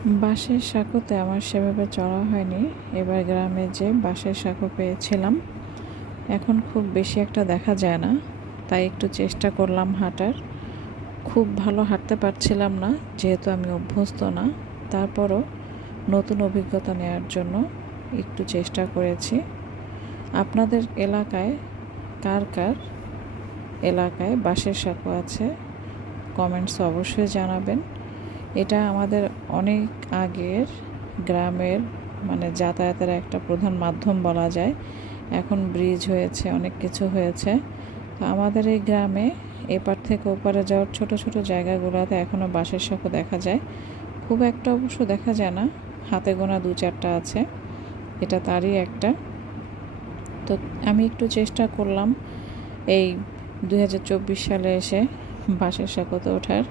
বাঁশের সাঁকোতে আমার সেভাবে চড়া হয়নি। এবার গ্রামে যে বাঁশের সাঁকো পেয়েছিলাম, এখন খুব বেশি একটা দেখা যায় না, তাই একটু চেষ্টা করলাম হাঁটার। খুব ভালো হাঁটতে পারছিলাম না, যেহেতু আমি অভ্যস্ত না। তারপরও নতুন অভিজ্ঞতা নেওয়ার জন্য একটু চেষ্টা করেছি। আপনাদের এলাকায় কার কার এলাকায় বাঁশের সাঁকো আছে, কমেন্টসে অবশ্যই জানাবেন। এটা আমাদের অনেক আগের গ্রামের যাতায়াতের একটা প্রধান মাধ্যম বলা যায়। এখন ব্রিজ হয়েছে, অনেক কিছু হয়েছে। তো আমাদের এই গ্রামে এপার থেকে ওপারে যাওয়ার ছোট ছোট জায়গাগুলোতে এখনও বাঁশের সাঁকো দেখা যায়। খুব একটা অবশ্য দেখা যায় না, হাতে গোনা 2-4টা আছে, এটা তারই একটা। তো আমি একটু চেষ্টা করলাম এই 2024 সালে এসে বাঁশের সাঁকোতে ওঠার।